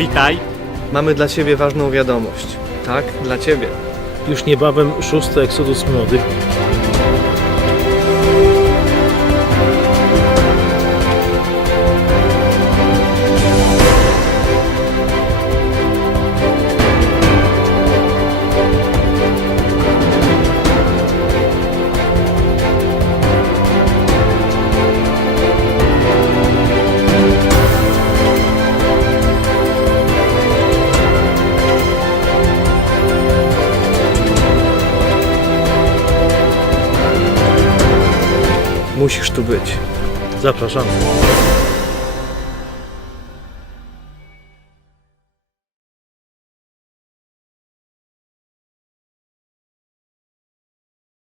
witaj. Mamy dla Ciebie ważną wiadomość. Tak, dla Ciebie. Już niebawem szósty Exodus Młodych. Musisz tu być. Zapraszamy.